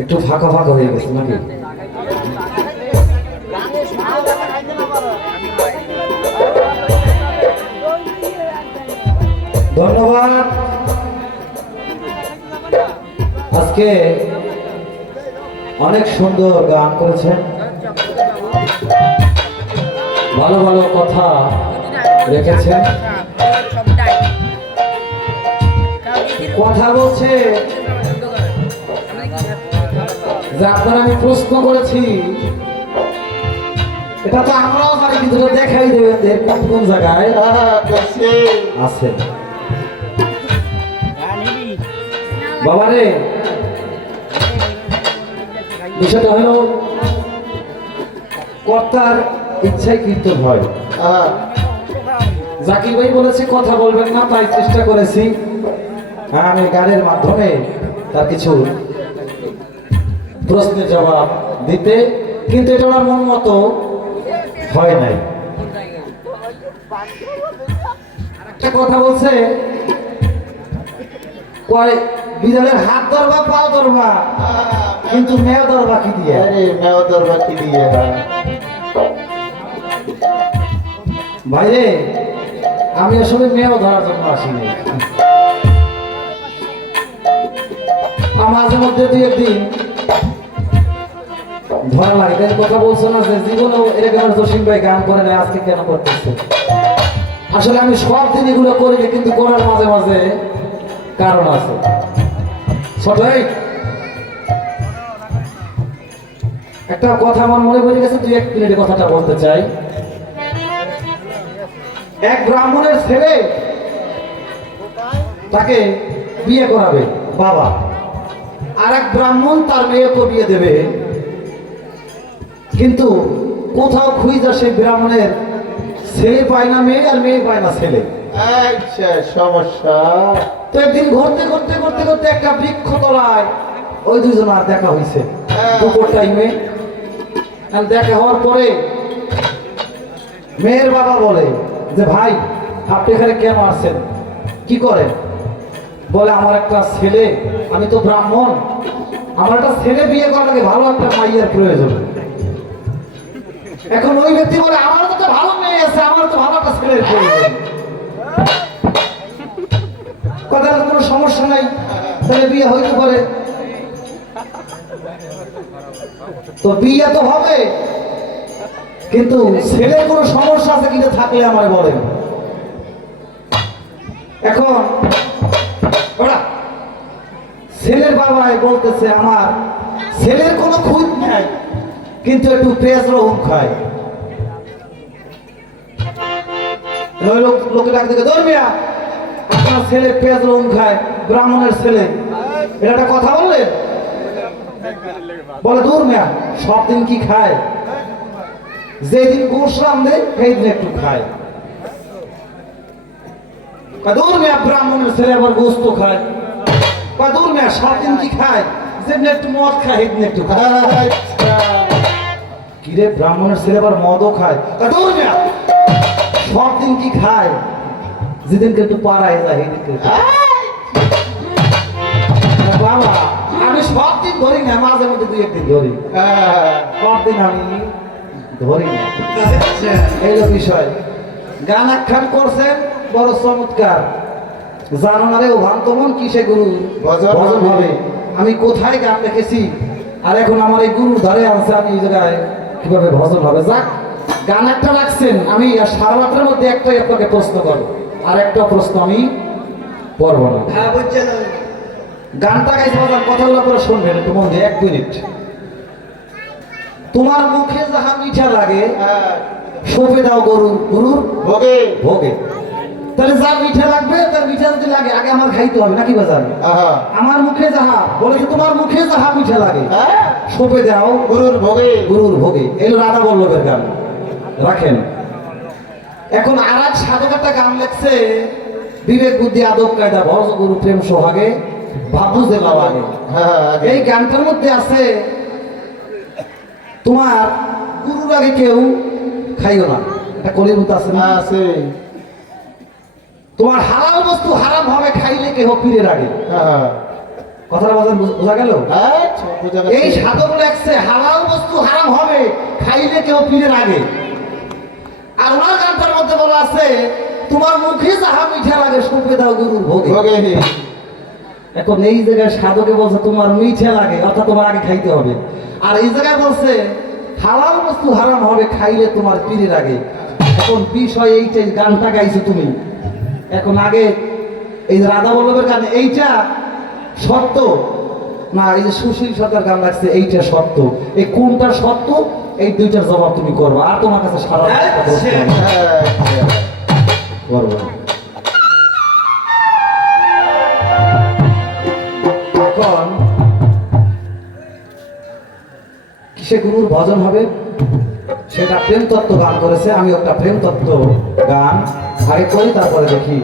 একটু ফাঁকা ফাঁকা হয়ে গেছে নাকি? ধন্যবাদ। আজকে অনেক সুন্দর গান করেছেন, ভালো ভালো কথা রেখেছেন। কথা বলছে যে আপনারা, আমি প্রশ্ন করেছি, এটা তো আমরাও জানি, কিন্তু দেখাই দেবেন যে কোন কোন জায়গায় আছে। বাবারে, বিষয়টা হলো কর্তার ইচ্ছায় কীর্তন হয়। জাকির ভাই বলেছে কথা বলবেন না, তাই চেষ্টা করেছি আমি গানের মাধ্যমে তার কিছু প্রশ্নের জবাব দিতে, কিন্তু এটা আমার মন মতো হয় নাই। একটা কথা বলছে, কয় বিড়ালের হাত ধরবা পাও ধরবা, কিন্তু মেয়ে ধরবা কি দিয়ে? আরে মেয়ে ধরবা কি দিয়ে? ভাইরে, আমি আসলে মেয়েও ধরার জন্য আসিনি। মাঝে মধ্যে দুই একদিন ধরা লাগে। তাই কথা বলছো না যে জীবনেও এরকম জসিম ভাই গান করে না, আজকে কেন করতেছে? আসলে আমি সব দিন এগুলো করিনি, কিন্তু করার মাঝে মাঝে কারণ আছে। সঠিক একটা কথা আমার মনে পড়ে গেছে, দুই এক মিনিটে কথাটা বলতে চাই। এক ব্রাহ্মণের ছেলে তাকে বিয়ে করাবে বাবা, আর এক ব্রাহ্মণ তার মেয়েকে বিয়ে দেবে, কিন্তু কোথাও খুঁজা সেই ব্রাহ্মণের ছেলে পায় না মেয়ে, আর মেয়ে পায় না ছেলে। আচ্ছা, সমস্যা। তো একদিন ঘুরতে ঘুরতে করতে করতে একটা বৃক্ষ তলায় ওই দুজন আর দেখা হয়েছে দুপুর টাইমে। দেখা হওয়ার পরে মেয়ের বাবা বলে যে, ভাই আপনি এখানে কেন আসছেন, কি করেন? বলে, আমার একটা ছেলে, আমি তো ব্রাহ্মণ, আমার একটা ছেলে বিয়ে করার আগে ভালো একটা মাইয়ের প্রয়োজন। এখন ওই ব্যক্তি বলে, আমার তো ভালো মেয়ে আছে, আমার তো ভালো একটা ছেলের প্রয়োজন। কথার কোনো সমস্যা নাই, তাহলে বিয়ে হইতে পারে। তো বিয়ে তো হবে, কিন্তু ছেলের কোনো সমস্যা আছে কিনা থাকলে আমার বলেন। এখন ওরা ছেলের বাবাই বলতেছে, আমার ছেলের কোনো খুঁজ নাই, কিন্তু একটু পেঁয়াজ রসুন খায়। লোকে ডাক দিকে, ধর্মিয়া আপনার ছেলে পেঁয়াজ রসুন খায়, ব্রাহ্মণের ছেলে, এটা একটা কথা বললেন? বলে, দূর মিয়া, সব দিন কি খায়? যেদিন গোসলাম দেয় সেই দিন একটু খায়। দূর মিয়া, ব্রাহ্মণের ছেলে আবার গোস্ত খায়। দূর মিয়া, সব দিন কি খায়? যেদিন একটু মদ খায় সেদিন একটু খায়। কিরে, ব্রাহ্মণের ছেলে আবার মদও খায়? দূর মিয়া, সব দিন কি খায়? যেদিন একটু পাড়ায় যায় সেদিন। বাবা, আমি সব দিন ধরি না, মাঝে মধ্যে দুই একদিন ধরি, সব দিন আমি ধরি না। এই বিষয় গান আখ্যান করছেন বড় চমৎকার। জানো না রে ভ্রান্ত মন কিসে গুরু ভজন হবে। আমি কোথায় গান দেখেছি, আর এখন আমার এই গুরুর ধারে আছে, আমি এই জায়গায় কিভাবে ভজন হবে? যাক, গান একটা রাখছেন, আমি সারা রাতের মধ্যে একটাই আপনাকে প্রশ্ন করবো, আর একটা প্রশ্ন আমি করবো না। গানটা গাইছে বাজার, কথাগুলো করে শুনবেন একটু মন দিয়ে, 1 মিনিট। তোমার মুখে যাহা মিঠা লাগে সঁপে দাও গরুর গরুর ভোগে ভোগে। তাহলে যা মিঠা লাগবে, তার মিঠা যদি লাগে আগে আমার খাইতে হবে নাকি বাজার? আমার মুখে যাহা বলেছে, তোমার মুখে যাহা মিঠা লাগে সঁপে দাও গরুর ভোগে গরুর ভোগে। এলো রাধা বল্লভের গান, রাখেন। এখন আর এক সাধক একটা গান লেখছে, বিবেক বুদ্ধি আদব কায়দা ভজ গুরু প্রেম সোহাগে ভাবু যে লাগে। এই গানটার মধ্যে আছে, তোমার গুরুর আগে কেউ খাইও না, এটা কলিমুত আছে না? আছে। তোমার হালাল বস্তু হারাম হবে খাইলে কেহ পীরের আগে। কথাটা বোঝা গেল? আচ্ছা বুঝা এই গেছে। সাধক লেখছে হালাল বস্তু হারাম হবে খাইলে কেউ পীরের আগে। আর ওনার গানটার মধ্যে বলা আছে তোমার মুখে যাহা মিঠা লাগে সুখে দাও গরুর ভোগে। ভোগে এখন এই জায়গায় সাধকে বলছে তোমার মিঠা লাগে অর্থাৎ তোমার আগে খাইতে হবে, আর এই জায়গায় বলছে হালাল বস্তু হারাম হবে খাইলে তোমার পীরের আগে। এখন বিষয় এইটাই, গানটা গাইছো তুমি, এখন আগে এই যে রাধা বল্লভের গান এইটা সত্য না এই যে সুশীল সরকার গান লাগছে এইটা সত্য, এই কোনটা সত্য এই দুইটার জবাব তুমি করবা, আর তোমার কাছে সারা করবো। এখন কিসে গুরুর ভজন হবে সেটা প্রেম তত্ত্ব গান করেছে, আমি একটা প্রেম তত্ত্ব গান আগে করি তারপরে দেখি।